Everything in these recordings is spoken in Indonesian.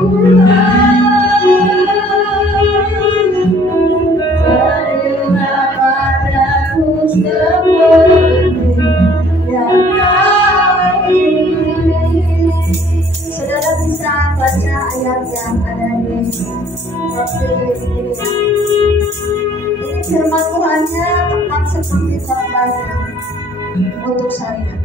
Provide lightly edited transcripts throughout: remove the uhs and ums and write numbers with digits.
Saudara bisa baca ayat yang ada di profil ini. Ini firman Tuhannya tepat seperti korbannya untuk saya.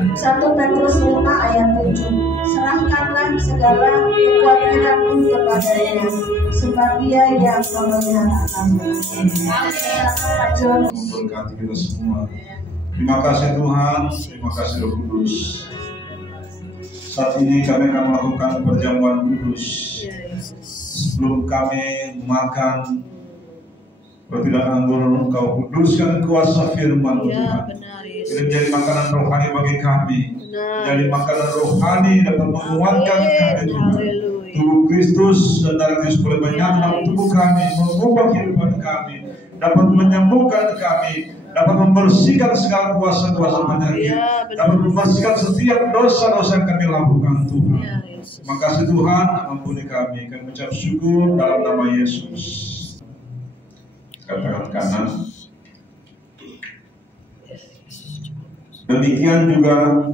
1 Petrus 5 ayat 7. Serahkanlah segala kekhawatiranmu kepadanya, sebab Dia yang memelihara kamu. Memberkati kita semua. Terima kasih Tuhan, terima kasih Roh Kudus. Saat ini kami akan melakukan perjamuan kudus. Sebelum kami makan roti dan anggur, Engkau kuduskan kuasa firman Tuhan. Ini menjadi makanan rohani bagi kami. Menjadi makanan rohani dapat menguatkan kami Tuhan. Tubuh Kristus dan darah Kristus boleh menyatu dalam tubuh kami, mengubah kehidupan kami, dapat menyembuhkan kami, dapat membersihkan segala kuasa-kuasa penyakit, dapat membersihkan setiap dosa-dosa yang kami lakukan Tuhan. Terima kasih Tuhan, ampuni kami. Kami mengucap syukur dalam nama Yesus. Katakan kanan. Demikian juga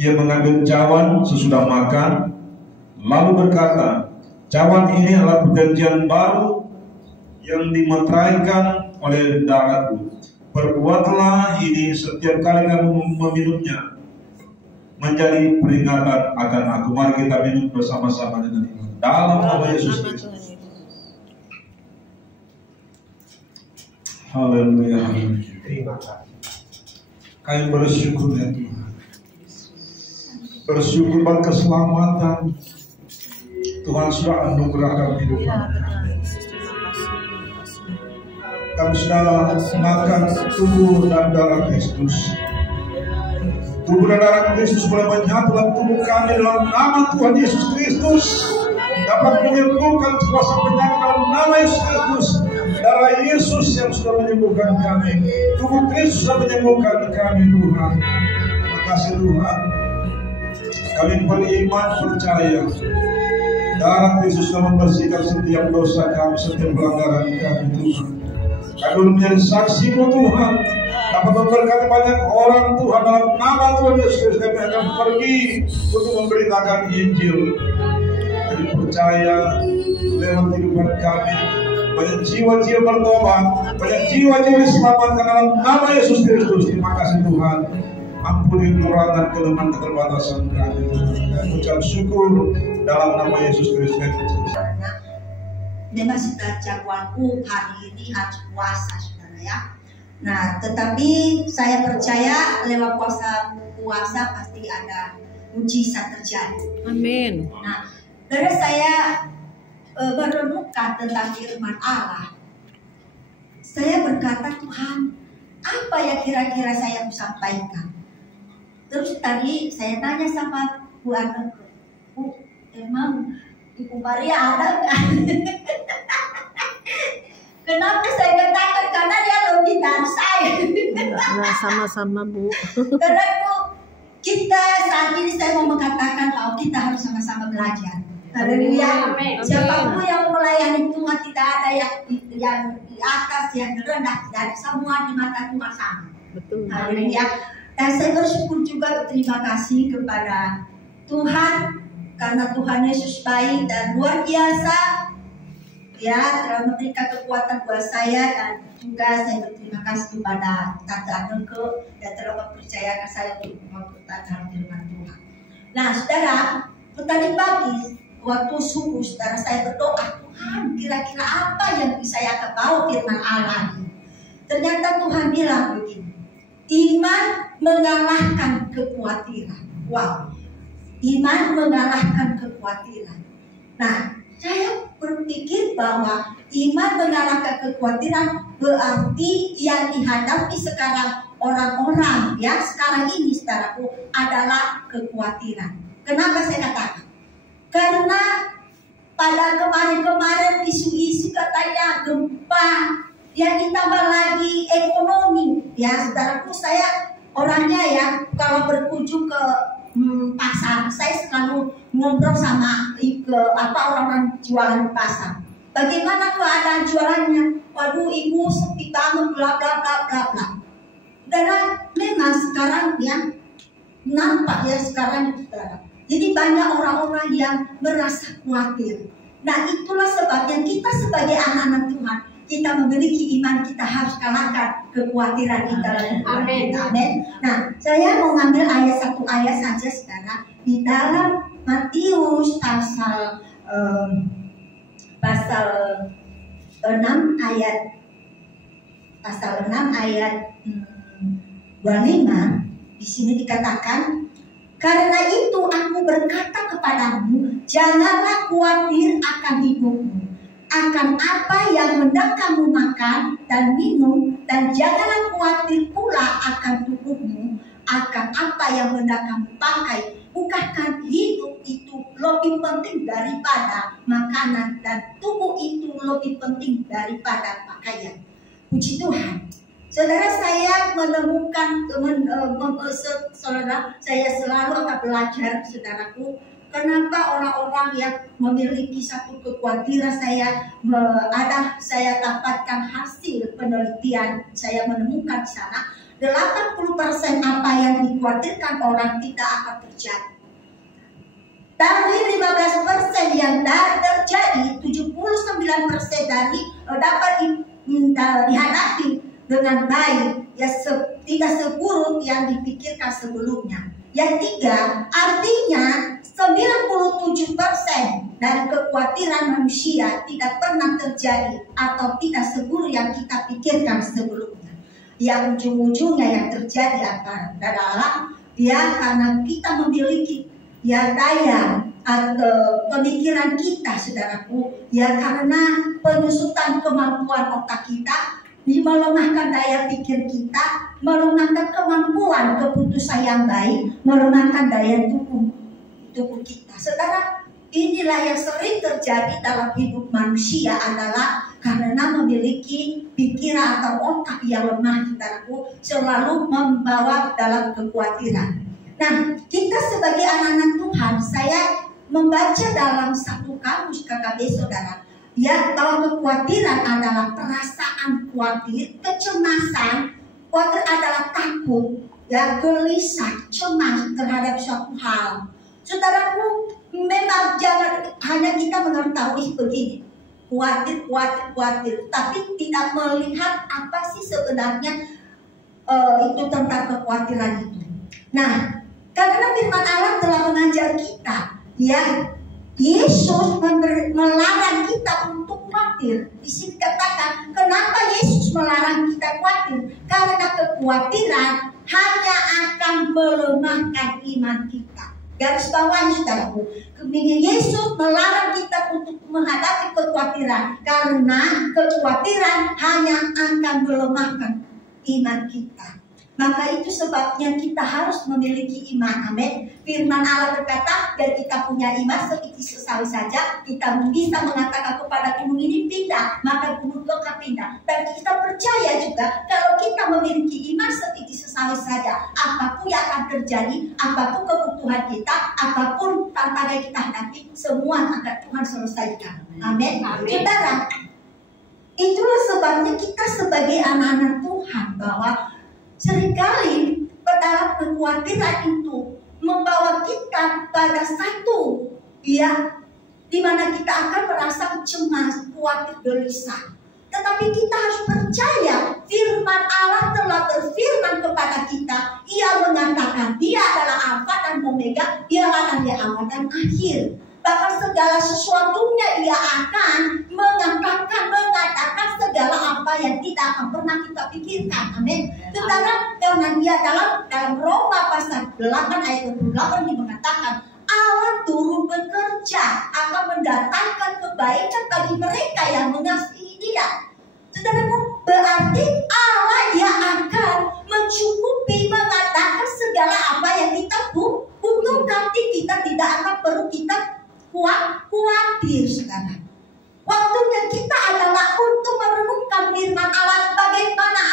ia mengambil cawan sesudah makan, lalu berkata, cawan ini adalah perjanjian baru yang dimeteraikan oleh darahku. Perbuatlah ini setiap kali kamu meminumnya, menjadi peringatan akan aku. Mari kita minum bersama-sama dengan iman. Dalam nama Yesus Kristus. Haleluya. Terima kasih. Kami bersyukur ya Tuhan. Bersyukur buat keselamatan Tuhan sudah anugerahkan hidup kami. Kami sudah makan tubuh dan darah Kristus. Tubuh dan darah Kristus boleh menyatu dalam tubuh kami dalam nama Tuhan Yesus Kristus. Dapat menyembuhkan kuasa penyakit dalam nama Yesus Kristus. Darah Yesus yang sudah menyembuhkan kami. Tubuh Kristus sudah menyembuhkan kami Tuhan. Terima kasih Tuhan. Kami beriman percaya darah Kristus sudah membersihkan setiap dosa kami, setiap pelanggaran kami Tuhan. Kami menjadi saksi-Mu Tuhan, dapat memberkati banyak orang Tuhan dalam nama Tuhan Yesus. Kami akan pergi untuk memberitakan Injil. Kami percaya lewat kehidupan kami banyak jiwa-jiwa bertobat, banyak jiwa-jiwa diselamatkan dalam nama Yesus Kristus. Terima kasih Tuhan. Ampuni kekurangan, kelemahan, keterbatasan kami. Kami ucap syukur dalam nama Yesus Kristus. Memang kita jagoanku hari ini harus puasa, saudara ya. Nah, tetapi saya percaya lewat puasa pasti ada mujizat terjadi. Amin. Nah, dari saya merenungkan tentang firman Allah, saya berkata, Tuhan, apa ya kira-kira saya mau sampaikan? Terus tadi saya tanya sama Bu Ana, Bu, emang Ibu Maria ada nggak? Kenapa saya katakan? Karena dia lebih dari saya. Nah, sama-sama Bu. Karena itu kita saat ini saya mau mengatakan bahwa kita harus sama-sama belajar. Haleluya. Siapapun yang melayani Tuhan, tidak ada yang di atas, yang rendah, tidak semua di mata Tuhan sama. Betul. Haleluya. Dan saya bersyukur juga berterima kasih kepada Tuhan karena Tuhan Yesus baik dan luar biasa. Ya, telah memberikan kekuatan buat saya dan juga saya berterima kasih kepada Tante Anelke yang telah mempercayakan saya untuk mempertahankan firman Tuhan. Nah, saudara, tadi pagi waktu subuh, saudara saya berdoa, Tuhan, kira-kira apa yang bisa saya bawa firman Allah ini? Ternyata Tuhan bilang begini, iman mengalahkan kekhawatiran. Wow, iman mengalahkan kekhawatiran. Nah, saya berpikir bahwa iman mengalahkan kekhawatiran berarti yang dihadapi sekarang orang-orang ya sekarang ini saudaraku adalah kekhawatiran. Kenapa saya katakan? Karena pada kemarin-kemarin isu-isu katanya gempa, yang ditambah lagi ekonomi ya saudaraku. Saya orangnya ya kalau berkunjung ke pasar, saya selalu ngobrol sama orang-orang jualan di pasar. Bagaimana keadaan jualannya? Waduh, ibu sepi banget, bla bla bla bla bla. Dan memang sekarang ya nampak ya sekarang saudara. Jadi banyak orang-orang yang merasa khawatir. Nah, itulah sebabnya kita sebagai anak-anak Tuhan, kita memiliki iman, kita harus kalahkan kekhawatiran kita. Amin. Amin. Nah, saya mau ngambil satu ayat saja saudara di dalam Matius pasal 6 ayat 25. Di sini dikatakan, karena itu aku berkata kepadamu, janganlah khawatir akan hidupmu, akan apa yang hendak kamu makan dan minum, dan janganlah khawatir pula akan tubuhmu, akan apa yang hendak kamu pakai. Bukankah hidup itu lebih penting daripada makanan, dan tubuh itu lebih penting daripada pakaian. Puji Tuhan. Saudara, saya menemukan saudara, saya selalu akan belajar, saudaraku, kenapa orang-orang yang memiliki satu kekhawatiran. Saya dapatkan hasil penelitian, saya menemukan di sana 80% apa yang dikhawatirkan orang tidak akan terjadi. Dari 15% yang terjadi, 79% dari dapat dihadapi dengan baik, ya tidak seburuk yang dipikirkan sebelumnya. Yang 3, artinya 97% dari kekhawatiran manusia tidak pernah terjadi atau tidak seburuk yang kita pikirkan sebelumnya. Yang ujung-ujungnya yang terjadi adalah ya karena kita memiliki ya daya atau pemikiran kita, saudaraku, ya karena penyusutan kemampuan otak kita, melemahkan daya pikir kita, melemahkan kemampuan keputusan yang baik, melemahkan daya tubuh kita. Saudara, inilah yang sering terjadi dalam hidup manusia adalah karena memiliki pikiran atau otak yang lemah, saudaraku, selalu membawa dalam kekhawatiran. Nah, kita sebagai anak-anak Tuhan, saya membaca dalam satu kamus KKB, saudara, ya, bahwa kekhawatiran adalah perasaan khawatir, kecemasan. Khawatir adalah takut, ya, gelisah, cemas terhadap suatu hal. Saudaraku, memang jangan hanya kita mengetahui begini, khawatir, tapi tidak melihat apa sih sebenarnya itu tentang kekhawatiran itu. Nah, karena firman Allah telah mengajar kita, ya, Yesus melarang kita untuk khawatir. Di sini katakan, kenapa Yesus melarang kita khawatir? Karena kekhawatiran hanya akan melemahkan iman kita. Garis bawahnya, saudaraku, Yesus melarang kita untuk menghadapi kekhawatiran, karena kekhawatiran hanya akan melemahkan iman kita. Maka itu sebabnya kita harus memiliki iman. Amin. Firman Allah berkata, dan kita punya iman seperti sesawi saja, kita bisa mengatakan kepada gunung ini pindah, maka gunung itu akan pindah. Dan kita percaya juga kalau kita memiliki iman seperti sesawi saja, apapun yang akan terjadi, apapun kebutuhan kita, apapun tantangan kita hadapi, semua akan Tuhan selesaikan. Amin. Saudara, itulah sebabnya kita sebagai anak-anak Tuhan, bahwa seringkali dalam kekhawatiran itu membawa kita pada satu, ya, di mana kita akan merasa cemas, khawatir, gelisah. Tetapi kita harus percaya firman Allah telah berfirman kepada kita. Ia mengatakan Dia adalah Alfa dan Omega, Dia adalah awal dan akhir. Bahkan segala sesuatunya Dia akan mengatakan segala apa yang tidak akan pernah kita pikirkan. Amin. Saudara, karena Dia dalam Roma pasal 8 ayat 28 Dia mengatakan Allah turun bekerja akan mendatangkan kebaikan bagi mereka yang mengasihi Dia. Saudaraku, berarti Allah yang akan mencukupi, mengatakan segala apa yang kita butuhkan. Kita tidak akan perlu kita khawatir, saudara. Waktunya kita adalah saudara untuk merenungkan firman Allah, bagaimana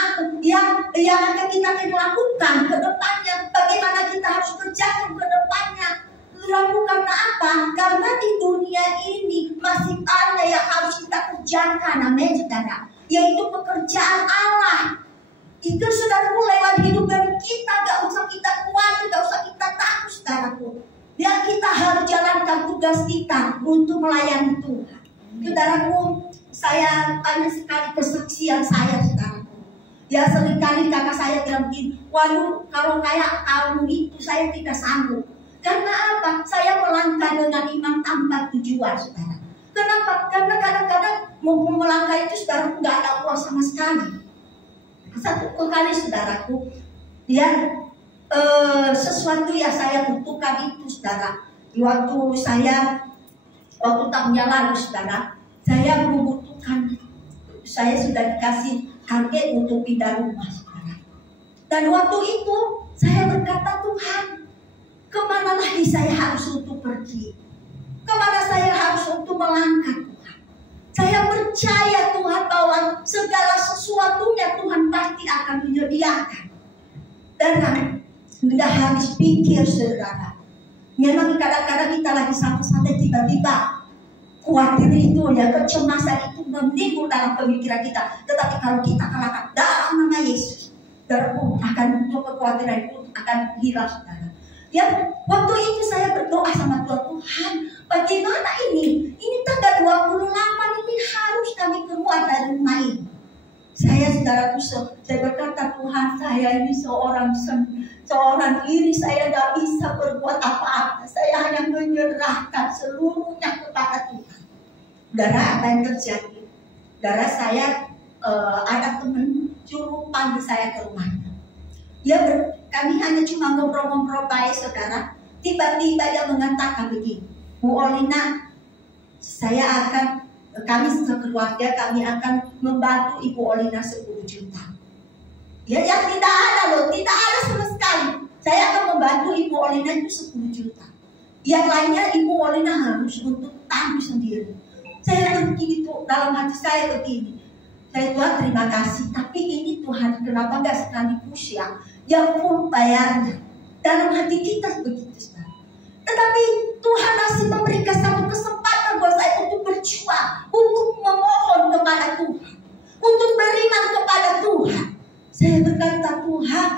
yang akan kita lakukan ke depannya, bagaimana kita harus kerjakan ke depannya. Lakukan apa? Karena di dunia ini masih ada yang harus kita kerjakan, amin saudara, yaitu pekerjaan Allah. Itu saudaraku lewat hidup dari kita, gak usah kita khawatir, gak usah kita takut saudaraku. Yang kita harus jalankan tugas kita untuk melayani Tuhan. Saudaraku, saya banyak sekali kesaksian saya saudaraku. Ya seringkali kakak saya bilang begini, waduh kalau kayak kamu itu saya tidak sanggup. Karena apa? Saya melangkah dengan iman tanpa tujuan saudara. Kenapa? Karena kadang-kadang mau melangkah itu saudaraku gak ada uang sama sekali. Satu kali saudaraku, ya sesuatu yang saya butuhkan itu saudara. Waktu tahun yang lalu saudara, saya membutuhkan, saya sudah dikasih target untuk pindah rumah saudara. Dan waktu itu saya berkata, Tuhan, kemana lagi saya harus untuk pergi? Kemana saya harus untuk melangkah Tuhan? Saya percaya Tuhan bahwa segala sesuatunya Tuhan pasti akan menyediakan. Dan tidak habis pikir saudara. Memang kadang-kadang kita lagi santai-santai tiba-tiba khawatir itu ya, kecemasan itu menimbul dalam pemikiran kita. Tetapi kalau kita kalahkan dalam nama Yesus, akan untuk kekhawatiran itu akan hilang saudara. Ya, waktu itu saya berdoa sama Tuhan, bagaimana ini? Ini tanggal 28 ini harus kami keluar dari rumah ini. Saya saudaraku, saya berkata, Tuhan, saya ini seorang diri, saya tidak bisa berbuat apa-apa. Saya hanya menyerahkan seluruhnya kepada Tuhan. Saudara, apa yang terjadi? Saudara, saya ada teman suruh panggil saya ke rumahnya. Kami hanya cuma ngobrol-ngobrol baik saudara. Tiba-tiba dia mengatakan begini, Bu Olina, kami sekeluarga kami akan membantu Ibu Olina 10 juta. Ya, yang tidak ada loh, tidak ada sama sekali. Saya akan membantu Ibu Olina itu 10 juta. Yang lainnya Ibu Olina harus untuk tanggung sendiri. Saya begitu, dalam hati saya begini, saya Tuhan terima kasih, tapi ini Tuhan kenapa enggak sekaligus yang pun bayarnya. Dalam hati kita begitu saudara. Tetapi Tuhan masih memberikan satu kesempatan buat saya untuk berjuang, untuk memohon kepada Tuhan, untuk beriman kepada Tuhan. Saya berkata, Tuhan,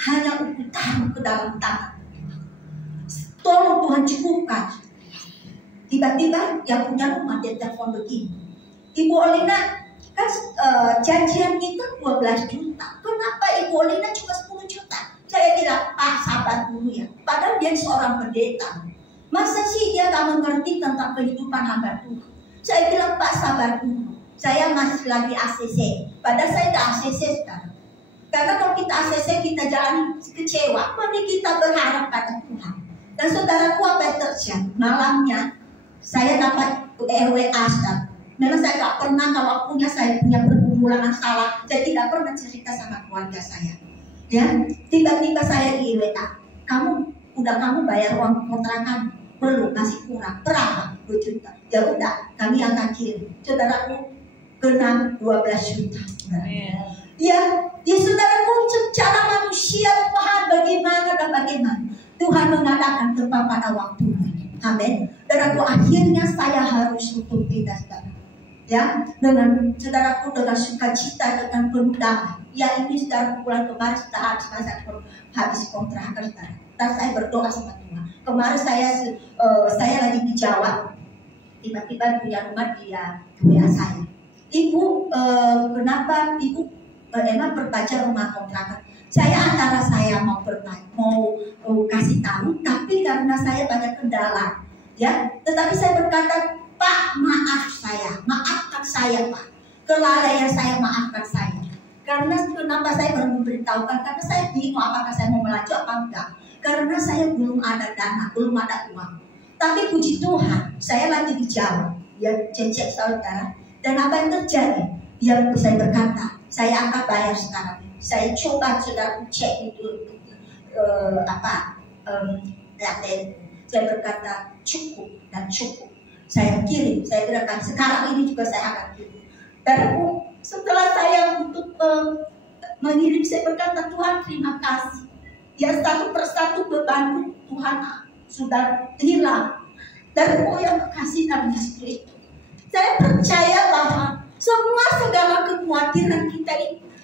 hanya untuk taruh ke dalam tangan. Tolong Tuhan cukupkan. Tiba-tiba yang punya rumah dia telepon begini, Ibu Olina, kan janjian kita 12 juta. Kenapa Ibu Olina cuma 10 juta? Saya bilang, Pak sabar dulu ya. Padahal dia seorang pendeta. Masa sih dia gak mengerti tentang kehidupan hamba Tuhan? Saya bilang, Pak sabar dulu. Saya masih lagi ACC. Padahal saya gak ACC sekarang. Karena kalau kita ACC kita jalan kecewa. Mari kita berharap pada Tuhan. Dan saudaraku, apa yang terjadi? Malamnya saya dapat RWA saudara. Memang saya tak pernah, kalau saya punya pergumulan masalah, saya tidak pernah cerita sama keluarga saya. Ya, tiba-tiba saya di WA, kamu bayar uang kontrakan? Belum, masih kurang. Berapa? 2 juta. Ya udah, kami akan kirim. Saudaraku, genap 12 juta. Ya, saudaraku, secara manusia Tuhan bagaimana dan bagaimana. Tuhan mengadakan tempat pada waktunya. Amin. Dan akhirnya saya harus untuk pindah saudara. Ya, dengan saudaraku dengan sukacita, dengan penuh damai. Ya, ini saudara bulan kemarin sudah habis kontrakan saudara. Dan saya berdoa sama Tuhan. Kemarin saya lagi di Jawa, tiba-tiba punya rumah dia WA saya. Ibu, kenapa Ibu emang berbaca rumah kontrakan? Saya antara saya mau kasih tahu, tapi karena saya banyak kendala, ya. Tetapi saya berkata, Pak, maafkan saya Pak. Kelalaian saya, maafkan saya. Karena kenapa saya baru memberitahukan? Karena saya bingung apakah saya mau melaju apa enggak. Karena saya belum ada dana, belum ada uang. Tapi puji Tuhan, saya lagi di Jawa, ya cecek saudara. Dan apa yang terjadi? Yang saya berkata, saya akan bayar sekarang. Saya coba sudah cek itu saya berkata cukup dan cukup. Saya kirim, saya kirakan sekarang ini juga saya akan kirim. Dan setelah saya untuk mengirim, saya berkata, Tuhan terima kasih. Ya, satu persatu beban Tuhan sudah hilang. Dan yang kasih dalam Yesus. Saya percaya bahwa semua segala kekhawatiran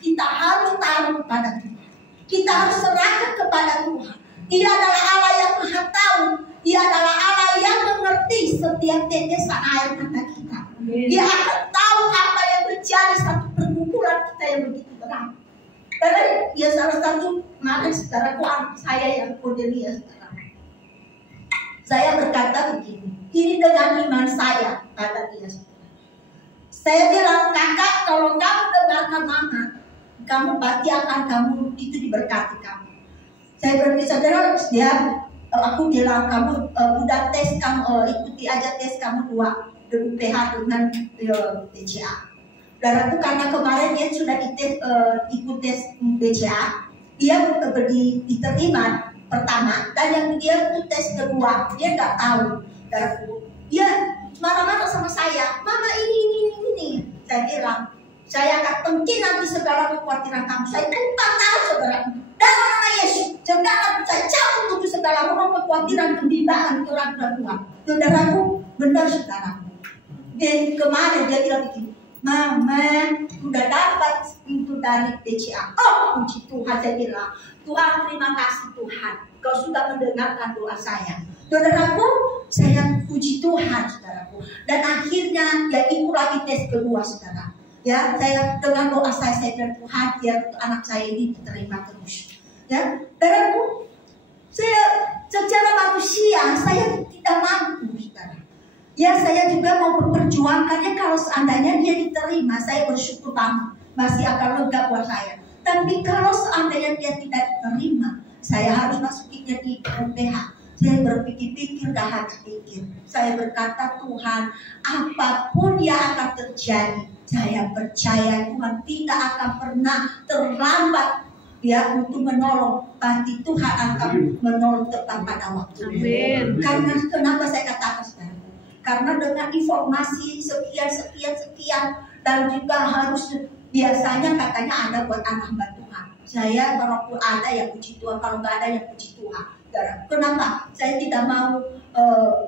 kita harus taruh kepada Tuhan. Kita harus serahkan kepada Tuhan. Dia adalah Allah yang Maha Tahu. Dia adalah Allah yang mengerti setiap tetesan air mata kita. Dia akan tahu apa yang terjadi satu pergumulan kita yang begitu berat. Karena ya salah satu kemarin saudaraku, anak saya yang Cordelia, saudara. Saya berkata begini, ini dengan iman saya, kata dia. Saya bilang, kakak, kalau kamu dengarkan mama, kamu pasti akan kamu itu diberkati kamu. Saya berkata, saudara, dia, aku bilang kamu udah tes, kamu ikuti aja tes kamu 2 UPH dengan BCA. Dan aku karena kemarin dia sudah ikut tes BCA, dia diterima pertama, dan yang dia itu tes kedua, dia nggak tahu. Dan dia marah-marah sama saya, mama ini. Saya bilang, saya akan penting nanti segala kekhawatiran kamu. Saya tumpang tahu saudara. Dalam nama Yesus, jangan saya cabut untuk segala kekhawatiran pembimbaan orang tua. Saudaraku, benar saudara. Dan kemarin dia bilang begini, mama udah dapat itu dari BCA. Oh, puji Tuhan, saya bilang, Tuhan terima kasih Tuhan, kau sudah mendengarkan doa saya. Saudaraku, saya puji Tuhan, saudaraku. Dan akhirnya ya ikut lagi tes kedua, saudara. Ya, saya dengan doa saya bilang, Tuhan, biar anak saya ini diterima terus. Ya, saudaraku, saya secara manusia saya tidak mampu, saudara. Ya, saya juga mau memperjuangkannya. Kalau seandainya dia diterima, saya bersyukur banget, masih akan lega buat saya. Tapi kalau seandainya dia tidak diterima, saya harus masukinnya di UPH. Saya berpikir-pikir, gak habis pikir. Saya berkata, Tuhan, apapun yang akan terjadi, saya percaya Tuhan tidak akan pernah terlambat ya untuk menolong. Pasti Tuhan akan menolong tepat pada waktunya. Karena kenapa saya katakan sekarang? Karena dengan informasi sekian dan juga harus biasanya katanya ada buat anak hamba Tuhan. Saya kalau ada yang puji Tuhan, kalau nggak ada yang puji Tuhan. Kenapa? Saya tidak mau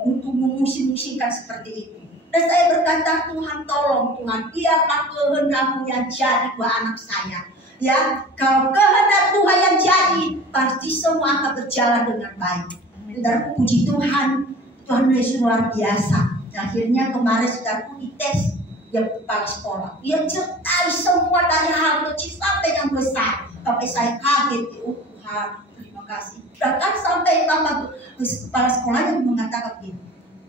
untuk memusing-musingkan seperti itu. Dan saya berkata, Tuhan tolong Tuhan, biarlah kehendak-Mu yang jadi buat anak saya. Ya, kalau kehendak Tuhan yang jadi, pasti semua akan berjalan dengan baik. Dan puji Tuhan, Tuhan Yesus luar biasa. Akhirnya kemarin saudaraku dites dia kepala sekolah. Dia cetai semua dari hal kecil sampai yang besar. Sampai saya kaget, oh Tuhan, terima kasih. Bahkan sampai bapak kepala sekolahnya mengatakan begini,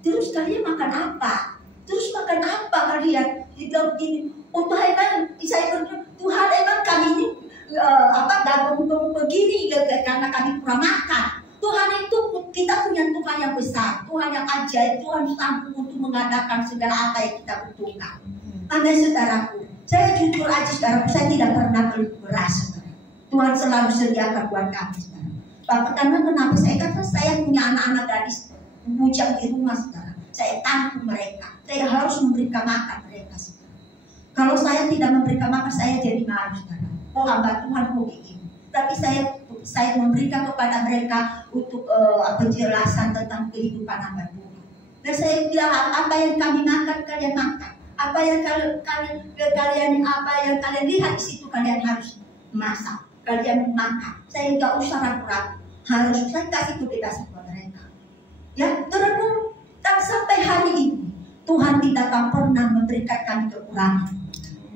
terus kalian makan apa? Terus makan apa kalian? Dia bilang begini, oh Tuhan emang saya berdoa, Tuhan emang kami ini dagang begini karena kami kurang makan. Tuhan itu kita punya Tuhan yang besar, Tuhan yang ajaib, Tuhan sanggup untuk mengadakan segala apa yang kita butuhkan. Amin saudaraku, saya jujur aja saudaraku, saya tidak pernah beli beras saudara. Tuhan selalu sediakan buat kami saudara. Bapak karena kenapa saya kata saya punya anak-anak gadis bujang di rumah saudara. Saya tanggung mereka, saya harus memberikan makan mereka saudara. Kalau saya tidak memberikan makan, saya jadi malu saudara. Oh hamba Tuhan mau begini. Tapi saya memberikan kepada mereka untuk penjelasan tentang kehidupan hamba Tuhan. Dan saya bilang apa yang kami makan kalian makan, apa yang kalian lihat di situ kalian harus masak, kalian makan. Saya nggak usah ragu-ragu, harus saya kasih kebebasan kepada mereka. Ya, terus dan sampai hari ini Tuhan tidak akan pernah memberikan kami kekurangan.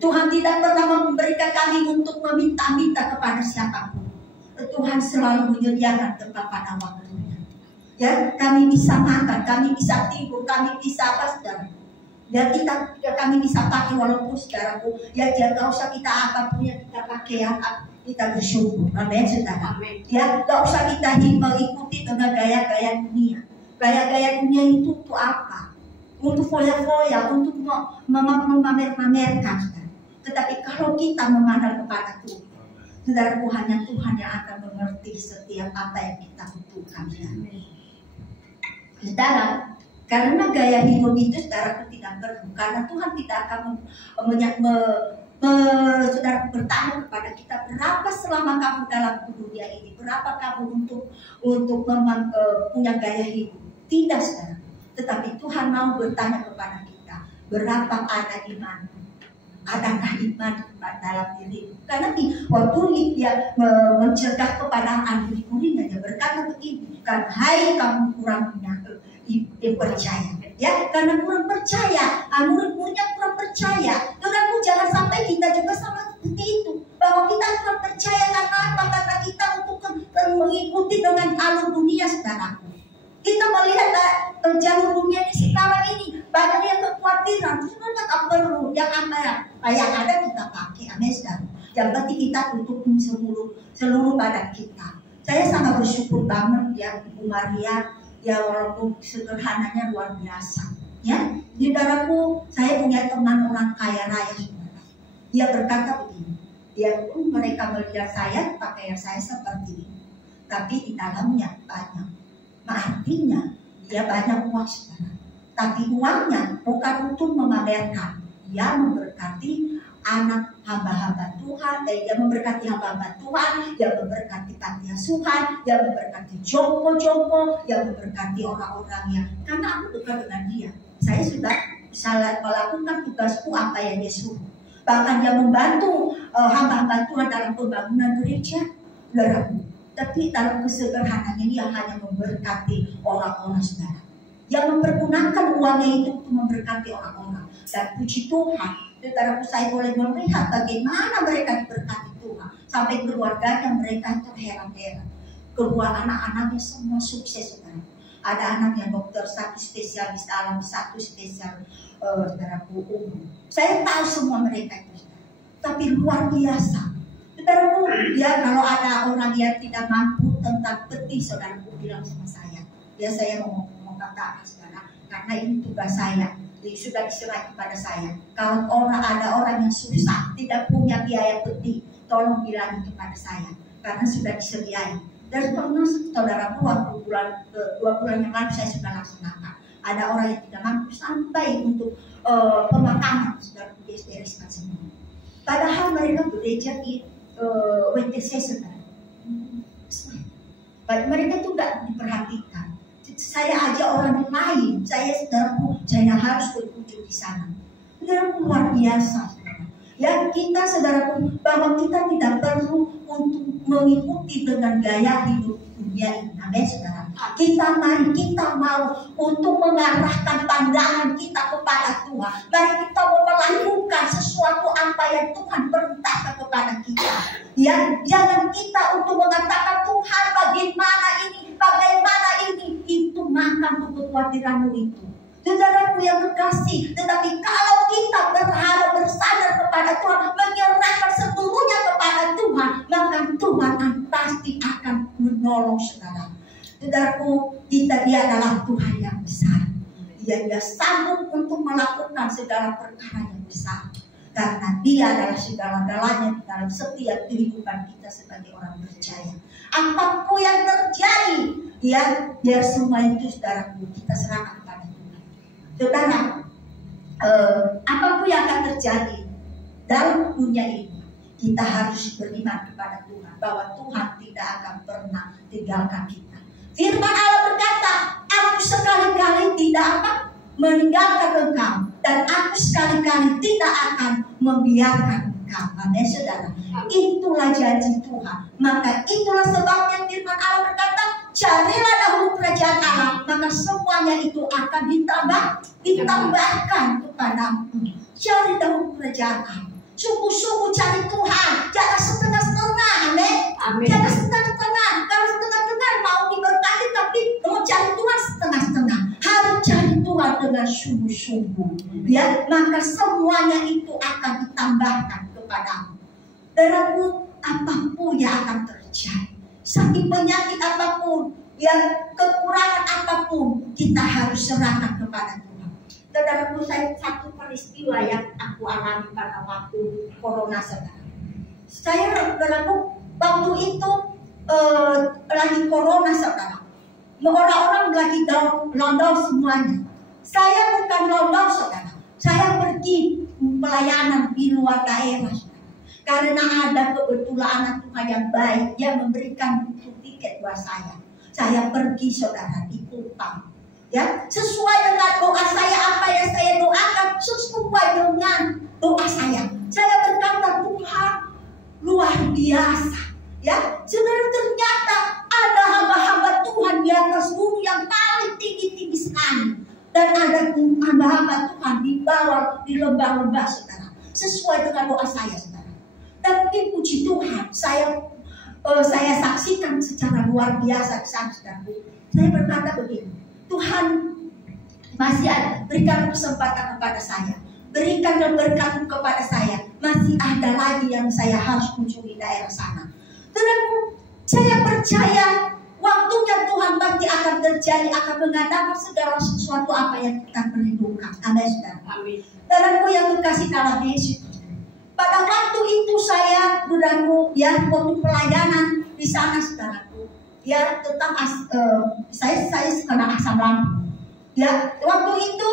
Tuhan tidak pernah memberikan kami untuk meminta-minta kepada siapapun. Tuhan selalu menyediakan tempat pada waktunya. Ya, kami bisa makan, kami bisa tidur, kami bisa apa saudara. Ya kami bisa pakai walaupun saudaraku. Ya jangan usah kita apapun yang kita pakai ya kita bersyukur. Amin saudara. Ya nggak usah kita mengikuti dengan gaya-gaya dunia. Gaya-gaya dunia itu untuk apa? Untuk foya-foya, untuk memamer-mamerkan. Tetapi kalau kita memandang kepada Tuhan, saudaraku, hanya Tuhan yang akan mengerti setiap apa yang kita butuhkan. Saudara, Karena gaya hidup itu saudaraku tidak perlu. Karena Tuhan tidak akan saudara bertanya kepada kita, berapa selama kamu dalam dunia ini, berapa kamu untuk punya gaya hidup. Tidak saudara. Tetapi Tuhan mau bertanya kepada kita, berapa ada iman? Adakah iman dalam diri? Karena waktu dia mencegah kepada murid-muridnya, dia berkata begini, kan, hai kamu kurang percaya, ya, karena kurang percaya, murid-muridnya kurang percaya. Saudaraku, jangan sampai kita juga sama seperti itu, bahwa kita kurang percaya karena apa? Karena kita untuk mengikuti dengan alur dunia saudaraku. Kita melihat jalur dunia ini sekarang ini banyak yang kekhawatiran, sebenarnya tak perlu. Yang ada kita pakai, amin saudara. Yang penting kita tutup seluruh badan kita. Saya sangat bersyukur banget ya Ibu Maria, ya walaupun sederhananya luar biasa. Ya, di saudaraku, saya punya teman orang kaya raya saudara. Dia berkata begini, mereka melihat saya, pakaian saya seperti ini, tapi di dalamnya banyak. Artinya dia banyak uang saudara, tapi uangnya bukan untuk memamerkan. Dia memberkati anak hamba-hamba Tuhan, dia memberkati hamba-hamba Tuhan, dia memberkati panti asuhan, dia memberkati jompo-jompo, dia memberkati orang-orang yang, karena aku dekat dengan dia, saya sudah salah melakukan tugasku apa yang dia suruh. Bahkan dia membantu hamba-hamba Tuhan dalam pembangunan gereja, saudaraku. Tapi dalam kesederhanaannya dia hanya memberkati orang-orang saudara, yang mempergunakan uangnya itu untuk memberkati orang-orang. Dan puji Tuhan, saudaraku, saya boleh melihat bagaimana mereka diberkati Tuhan. Sampai keluarganya mereka terheran-heran. Kedua anak-anaknya semua sukses saudara. Ada anak yang dokter, satu spesialis alam, satu spesial saudaraku umum. Saya tahu semua mereka itu saudara. Tapi luar biasa. Saudaraku, ya kalau ada orang yang tidak mampu tentang peti, saudaraku bilang sama saya. Ya saya mau kata saudara, karena ini tugas saya, sudah diserahkan kepada saya. Kalau ada orang yang susah, tidak punya biaya peti, tolong bilang kepada saya, karena sudah disediai. Dan pernah saudaraku, waktu 2 bulan yang lalu saya sudah laksanakan. Ada orang yang tidak mampu sampai untuk pemakaman, saudaraku dibereskan semua. Padahal mereka gereja di WTC saudara. Mereka itu tidak diperhatikan. Saya aja orang lain, saya harus berkunjung di sana. Saudaraku, luar biasa saudara. Ya kita saudaraku, bahwa kita tidak perlu untuk mengikuti dengan gaya hidup dunia ini. Amin saudara. Kita mau untuk mengarahkan pandangan kita kepada Tuhan. Mari kita mau melakukan sesuatu apa yang Tuhan perintahkan kepada kita. Ya, jangan kita untuk mengatakan Tuhan bagaimana ini, itu makan kekhawatiranmu itu. Saudaraku yang kekasih, tetapi kalau kita berharap bersandar kepada Tuhan, menyerahkan seluruhnya kepada Tuhan, maka Tuhan pasti akan menolong saudara. Saudaraku, dia adalah Tuhan yang besar. Dia sanggup untuk melakukan segala perkara yang besar. Karena dia adalah segala-galanya dalam setiap kehidupan kita sebagai orang percaya. Apapun yang terjadi, biar semua itu saudaraku kita serahkan kepada Tuhan. Saudara, apapun yang akan terjadi dalam dunia ini, kita harus beriman kepada Tuhan bahwa Tuhan tidak akan pernah tinggalkan kita. Firman Allah berkata, aku sekali-kali tidak meninggalkan engkau, dan aku sekali-kali tidak akan membiarkan engkau. Amin saudara. Itulah janji Tuhan. Maka itulah sebabnya firman Allah berkata, carilah dahulu kerajaan Allah, maka semuanya itu akan ditambahkan kepadamu. Cari dahulu kerajaan Allah. Sungguh-sungguh cari Tuhan, jangan setengah-setengah. Amin. Jangan setengah-setengah. Kalau setengah-setengah mau diberkati, tapi mau cari Tuhan setengah-setengah. Harus cari Tuhan dengan sungguh-sungguh. Ya, maka semuanya itu akan ditambahkan kepadamu. Saudaraku, apapun yang akan terjadi, sakit penyakit apapun, yang kekurangan apapun, kita harus serahkan kepada Tuhan. Saudaraku, saya satu peristiwa yang aku alami pada waktu corona saudara. Saya saudaraku waktu itu lagi corona saudara. Orang-orang lagi lockdown semuanya. Saya bukan london, saudara. Saya pergi pelayanan di luar daerah, saudara. Karena ada kebetulan anak Tuhan yang baik, yang memberikan buku tiket buat saya. Saya pergi, saudara, di Kupang. Ya, sesuai dengan doa saya, apa yang saya doakan sesuai dengan doa saya. Saya berkata, Tuhan luar biasa. Ya, saudara, ternyata ada hamba-hamba Tuhan di atas bumi yang paling tinggi-tinggi sekali. Dan ada hamba-hamba Tuhan di bawah, di lembah-lembah, saudara. Sesuai dengan doa saya, saudara. Tapi puji Tuhan, saya saksikan secara luar biasa di sana, saudara. Saya berkata begini, Tuhan masih ada, berikan kesempatan kepada saya, berikan berkat kepada saya, masih ada lagi yang saya harus kunjungi daerah sana. Saudaraku, saya percaya waktunya Tuhan pasti akan terjadi, akan mengadakan segala sesuatu apa yang kita perlukan. Amin, saudara. Amin. Saudaraku yang kekasih dalam Yesus, pada waktu itu saya, saudaraku, ya, waktu pelayanan di sana, saudaraku, ya, tentang saya kena asam lambung. Ya, waktu itu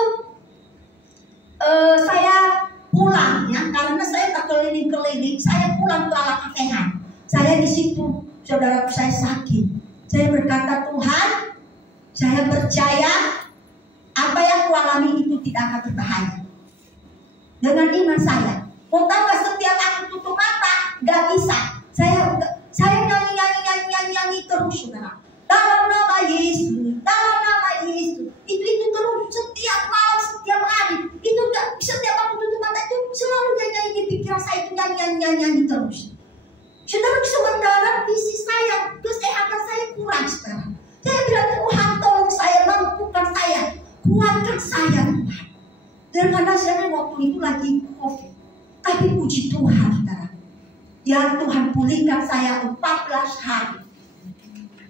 saya pulang, ya, karena saya tak keliling-keliling, saya pulang ke Alakatehan. Saya di situ, saudaraku, saya sakit. Saya berkata, Tuhan, saya percaya apa yang kualami itu tidak akan berbahaya. Dengan iman saya, mau tahu setiap aku tutup mata, gak bisa. Saya nyanyi terus, saudara. Dalam nama Yesus, dalam nama Yesus. Itu terus setiap malam, setiap hari. Itu setiap aku tutup mata itu selalu nyanyi di pikiran saya, itu nyanyi terus. Saudara, sementara visi saya, kesehatan saya kurang, saudara. Saya bilang, Tuhan tolong saya, mampukan saya, kuatkan saya, Tuhan. Dan karena saya waktu itu lagi COVID. Tapi puji Tuhan, saudara. Ya, Tuhan pulihkan saya 14 hari.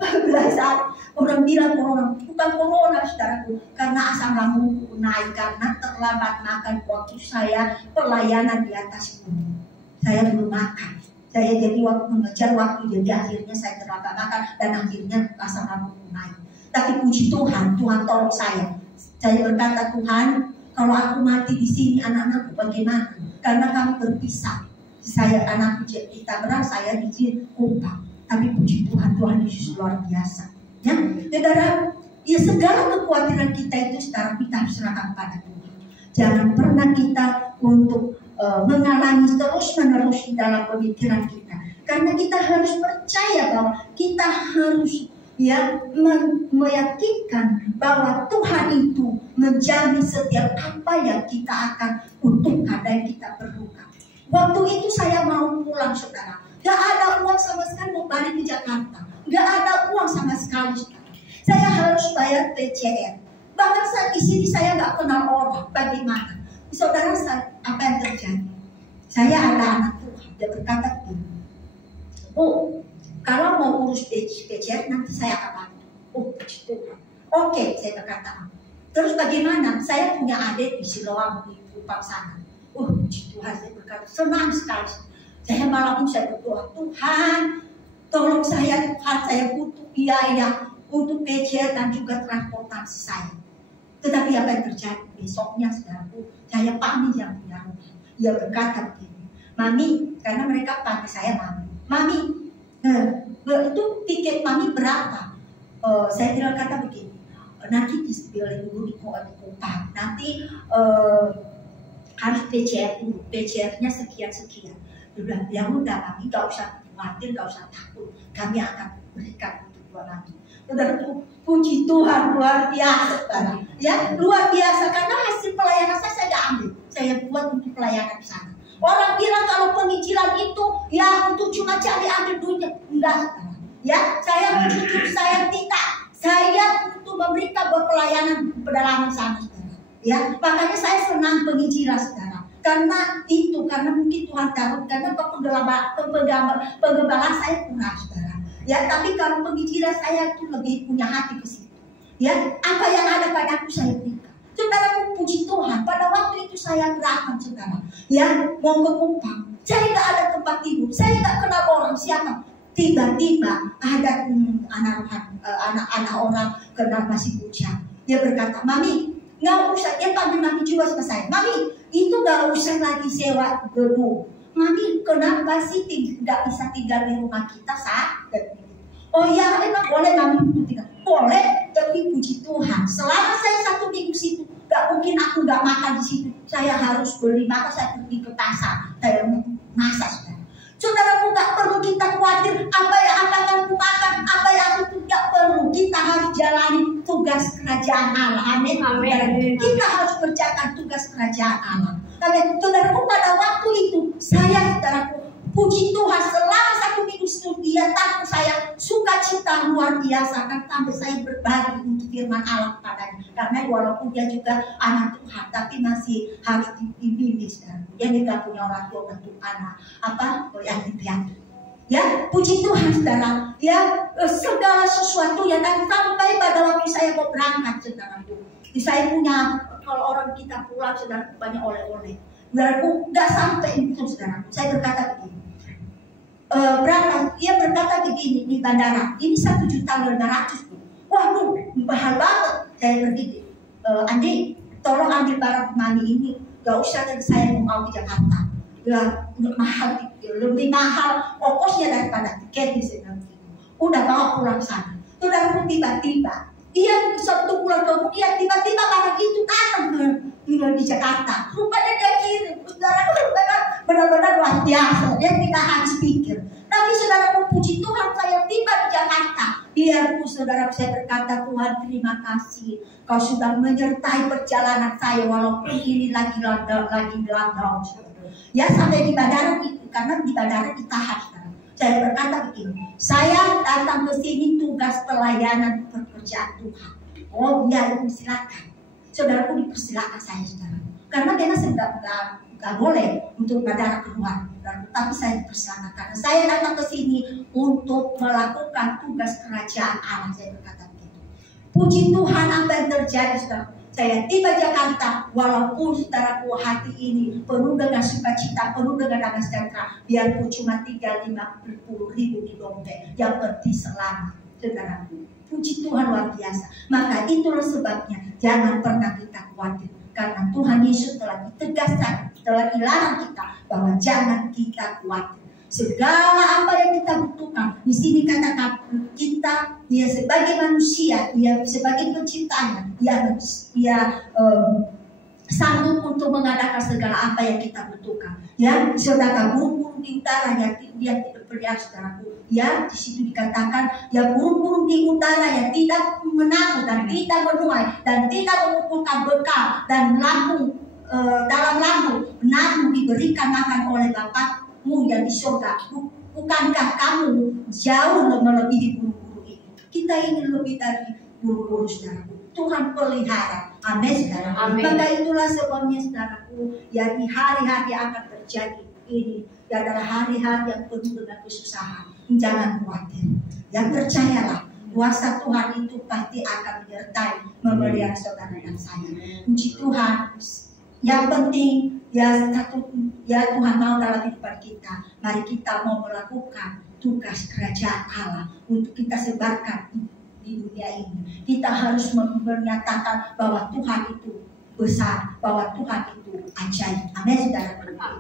14 hari. Orang bilang corona, bukan corona, saudaraku. Karena asam lambungku naik karena terlambat makan waktu saya pelayanan di atas gunung. Saya belum makan. Saya jadi waktu mengejar waktu, jadi akhirnya saya terlambat makan dan akhirnya asam lambungku naik. Tapi puji Tuhan, Tuhan tolong saya. Saya berkata, Tuhan, kalau aku mati di sini, anak-anakku bagaimana? Karena kami berpisah. Saya anak kita berang, saya di Kupang. Tapi puji Tuhan, Tuhan Yesus luar biasa. Ya, saudara, ya segala kekhawatiran kita itu sekarang kita harus serahkan pada Tuhan. Jangan pernah kita untuk mengalami terus-menerus di dalam pemikiran kita. Karena kita harus percaya bahwa kita harus meyakinkan bahwa Tuhan itu menjamin setiap apa yang kita akan butuhkan dan kita perlukan. Waktu itu saya mau pulang, saudara. Gak ada uang sama sekali mau balik ke Jakarta. Gak ada uang sama sekali, saudara. Saya harus bayar PCR. Bahkan saat di sini saya gak kenal orang. Bagaimana? Saudara, apa yang terjadi? Saya ada anak Tuhan. Dia berkata begini, Bu, kalau mau urus PCR nanti saya akan bantu. Oh, puji Tuhan. Oke, saya berkata. Terus bagaimana? Saya punya adik di Siloam di Kupang sana. Oh, puji Tuhan, saya berkata senang sekali. Saya malam saya berdoa, Tuhan, tolong saya, Tuhan, saya butuh biaya untuk PCR dan juga transportasi saya. Tetapi apa yang terjadi? Besoknya, saudaraku, saya pamit yang punya rumah. Ia berkata begini, Mami, karena mereka panggil saya Mami, itu tiket Mami berapa? Saya bilang kata begini, nanti dibilang dulu di Kupang, nanti harus PCR dulu, PCR-nya sekian. Dia bilang, ya udah Mami, gak usah khawatir, gak usah takut, kami akan berikan untuk dua Mami. Saudaraku, puji Tuhan luar biasa, ya luar biasa karena hasil pelayanan saya gak ambil, saya buat untuk pelayanan di sana. Orang bilang kalau penginjilan itu ya untuk cuma cari ambil duitnya, enggak, ya saya jujur saya tidak, saya untuk memberikan buat pelayanan pedalaman sana, saudara. Ya makanya saya senang penginjilan, saudara. Karena mungkin Tuhan taruh karena pengembalaan saya kurang, saudara. Ya, tapi kalau penginjilan saya itu lebih punya hati ke situ. Ya, apa yang ada padaku saya berikan. Saudara, puji Tuhan. Pada waktu itu saya berangkat, saudara. Ya, mau ke Kupang. Saya nggak ada tempat tidur. Saya nggak kenal orang siapa. Tiba-tiba ada anak orang kenal masih bujang. Dia berkata, Mami, Nggak usah, dia panggil Mami juga sama saya. Mami, itu nggak usah lagi sewa gedung. Mami, kenapa sih tidak bisa tinggal di rumah kita saat? Oh ya, emang boleh Mami tinggal. Boleh, tapi puji Tuhan. Selama saya 1 minggu situ, nggak mungkin aku nggak makan di situ. Saya harus beli, maka saya pergi ke pasar. Saya masak, saudara. Saudaraku, nggak perlu kita khawatir apa yang akan aku makan, apa yang aku tidak perlu. Kita harus jalani tugas kerajaan Allah. Amin. Kita harus kerjakan tugas kerajaan Allah. Tapi saudaraku, pada waktu itu saya, saudaraku, puji Tuhan, selama 1 minggu itu dia tahu saya sukacita luar biasa, kan sampai saya berbagi untuk firman Allah kepadanya. Karena walaupun dia juga anak Tuhan, tapi masih harus dibimbing. Dia tidak punya orang tua untuk anak yang dipimpin. Ya, puji Tuhan saudara. Ya, segala sesuatu yang sampai pada waktu saya mau berangkat, saudara. Saya punya, kalau orang kita pulang, saudara, banyak oleh-oleh. Saudaraku, nggak sampai itu, saudara. Saya berkata begini. Berapa? Dia berkata begini di bandara. Ini 1.500.000. Waduh, mahal banget. Saya pergi. Andi, tolong ambil barang Mami ini. Gak usah dari saya mau ke Jakarta. Ya, mahal, lebih mahal ongkosnya daripada tiket di sana. Udah bawa pulang sana. Udah tiba-tiba dia 1 bulan kemudian tiba-tiba barang itu datang di Jakarta. Rupanya dia kirim. Saudara, benar-benar luar biasa. Dia tidak habis pikir. Tapi saudara, puji Tuhan, saya tiba di Jakarta. Biarpun saudara, saya berkata, Tuhan terima kasih. Kau sudah menyertai perjalanan saya walaupun ini lagi lockdown. Ya, sampai di bandara itu, karena di bandara ditahan. Saya berkata begini, saya datang ke sini tugas pelayanan pekerjaan Tuhan. Oh ya, silakan. Saudaraku, dipersilakan saya, saudara. Karena dia nggak boleh untuk bandara keluar. Tapi saya dipersilakan karena saya datang ke sini untuk melakukan tugas kerajaan Allah. Saya berkata begitu. Puji Tuhan, apa yang terjadi, saudara? Saya tiba Jakarta, walaupun saudaraku hati ini penuh dengan sukacita, penuh dengan damai sejahtera, biarpun cuma 350.000 di dompet, yang penting selamat, saudaraku. Puji Tuhan luar biasa. Maka itulah sebabnya jangan pernah kita khawatir, karena Tuhan Yesus telah ditegaskan, telah dilarang kita bahwa jangan kita khawatir. Segala apa yang kita butuhkan, di sini katakan kita, dia sebagai manusia, dia sebagai penciptanya, dia sanggup untuk mengadakan segala apa yang kita butuhkan. Ya, saudara, burung-burung di utara yang dia berpelihara, saudaraku. Ya, di situ dikatakan ya burung-burung di utara yang tidak menakut dan tidak menuai dan tidak mengumpulkan bekal dan lambung dalam lambung menabung diberikan makan oleh Bapakmu yang di surga. Bukankah kamu jauh melebihi burung-burung itu? Kita ini lebih dari burung-burung, saudaraku. Tuhan pelihara. Amin, saudara. Maka itulah sebabnya, saudaraku, ya di hari-hari akan terjadi ini adalah hari-hari yang penuh dengan kesusahan. Jangan khawatir. Yang percayalah, kuasa Tuhan itu pasti akan menyertai memelihara saudara dan saya. Puji Tuhan. Yang penting ya Tuhan mau dalam kehidupan kita. Mari kita mau melakukan tugas kerajaan Allah untuk kita sebarkan di dunia ini. Kita harus menyatakan bahwa Tuhan itu besar, bahwa Tuhan itu ajaib. Amin, saudara.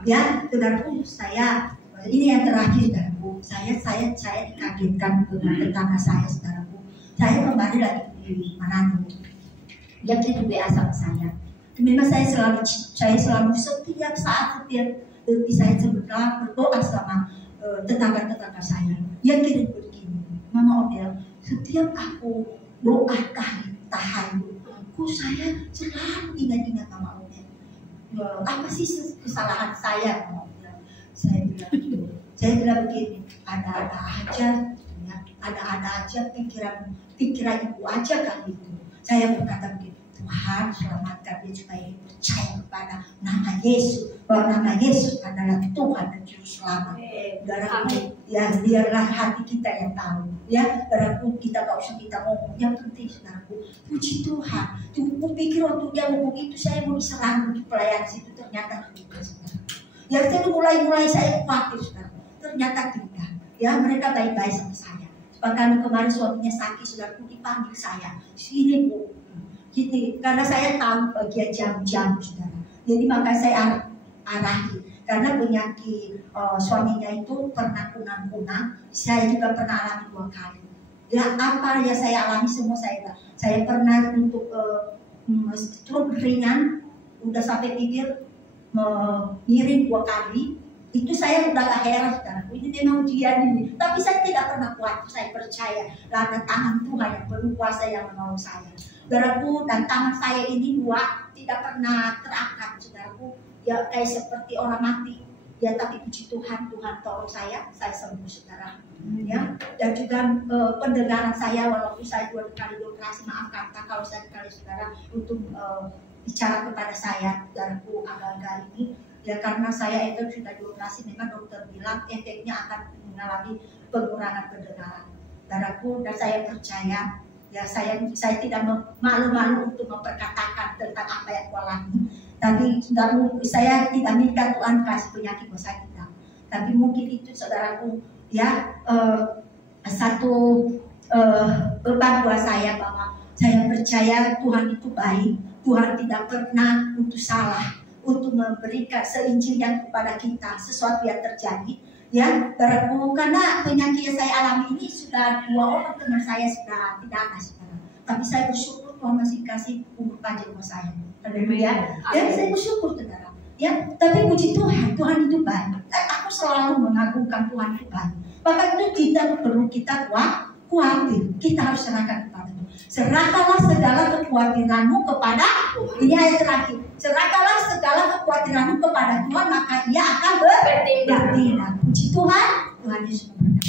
Ya, saudaraku, saya ini yang terakhir, saudaraku. Saya dikagetkan dengan tetangga saya, saudaraku. Saya kembali lagi di Manado. Dia kirim WA sama saya. Memang saya selalu setiap saat, setiap detik saya berdoa sama tetangga-tetangga saya. Dia kirim begini, Mama Odel, setiap aku doa tahajud, saya selalu ingat-ingat Mama Odel. Apa sih kesalahan saya, Mama Odel? Saya bilang begini, ada-ada aja pikiran ibu aja kali itu. Saya berkata begini, Tuhan selamatkan dia supaya dia percaya kepada nama Yesus, bahwa nama Yesus adalah Tuhan dan Juru Selamat. Ya, biarlah hati kita yang tahu. Ya, berarti kita gak usah kita ngomong. Yang penting, saudaraku, puji Tuhan. Aku pikir waktu dia ngomong itu saya mau diserang di pelayan situ, ternyata tidak, saudaraku. Ya, mulai saya khawatir, saudaraku. Ternyata tidak. Ya, mereka baik-baik sama saya. Bahkan kemarin suaminya sakit, saudaraku, dipanggil saya. Sini, Bu. Gini, karena saya tahu bagian jam-jam, saudara. Jadi maka saya arahi. Karena penyakit suaminya itu pernah kunang-kunang, saya juga pernah alami 2 kali. Ya apa ya saya alami semua saya pernah untuk stroke ringan, udah sampai pikir ngirim 2 kali. Itu saya udah gak heran, saudara. Ini memang ujian ini. Tapi saya tidak pernah kuat. Saya percaya karena tangan Tuhan yang berkuasa yang menolong saya. Saudaraku, dan tangan saya ini 2 tidak pernah terangkat, saudaraku. Ya kayak seperti orang mati. Ya tapi puji Tuhan, Tuhan tolong saya sembuh, saudara. Ya, dan juga pendengaran saya walaupun saya 2 kali operasi, maaf kata kalau saya kali saudara untuk bicara kepada saya, saudaraku, agak-agak ini. Ya karena saya itu sudah dioperasi, memang dokter bilang efeknya akan mengalami pengurangan pendengaran. Saudaraku, dan saya percaya, ya saya tidak malu-malu untuk memperkatakan tentang apa yang Tuhan lakukan. Tapi saudaraku, saya tidak minta Tuhan kasih penyakit buat saya tidak. Tapi mungkin itu saudaraku, ya satu beban buat saya bahwa saya percaya Tuhan itu baik. Tuhan tidak pernah untuk salah, untuk memberikan seinjilnya kepada kita sesuatu yang terjadi, ya saudaraku. Karena penyakit yang saya alami ini sudah 2 orang teman saya sudah tidak ada, saudara. Tapi saya bersyukur Tuhan masih kasih umur panjang buat saya. Haleluya. Dan saya bersyukur, saudara. Ya, tapi puji Tuhan, Tuhan itu baik. Aku selalu mengagungkan Tuhan itu baik. Maka itu kita perlu khawatir. Kita harus serahkan kepada Tuhan. Serahkanlah segala kekhawatiranmu kepada Tuhan. Ini ayat terakhir. Serahkanlah segala kekhawatiranmu kepada Tuhan, maka Ia akan bertindak. Puji Tuhan, Tuhan Yesus memberkati.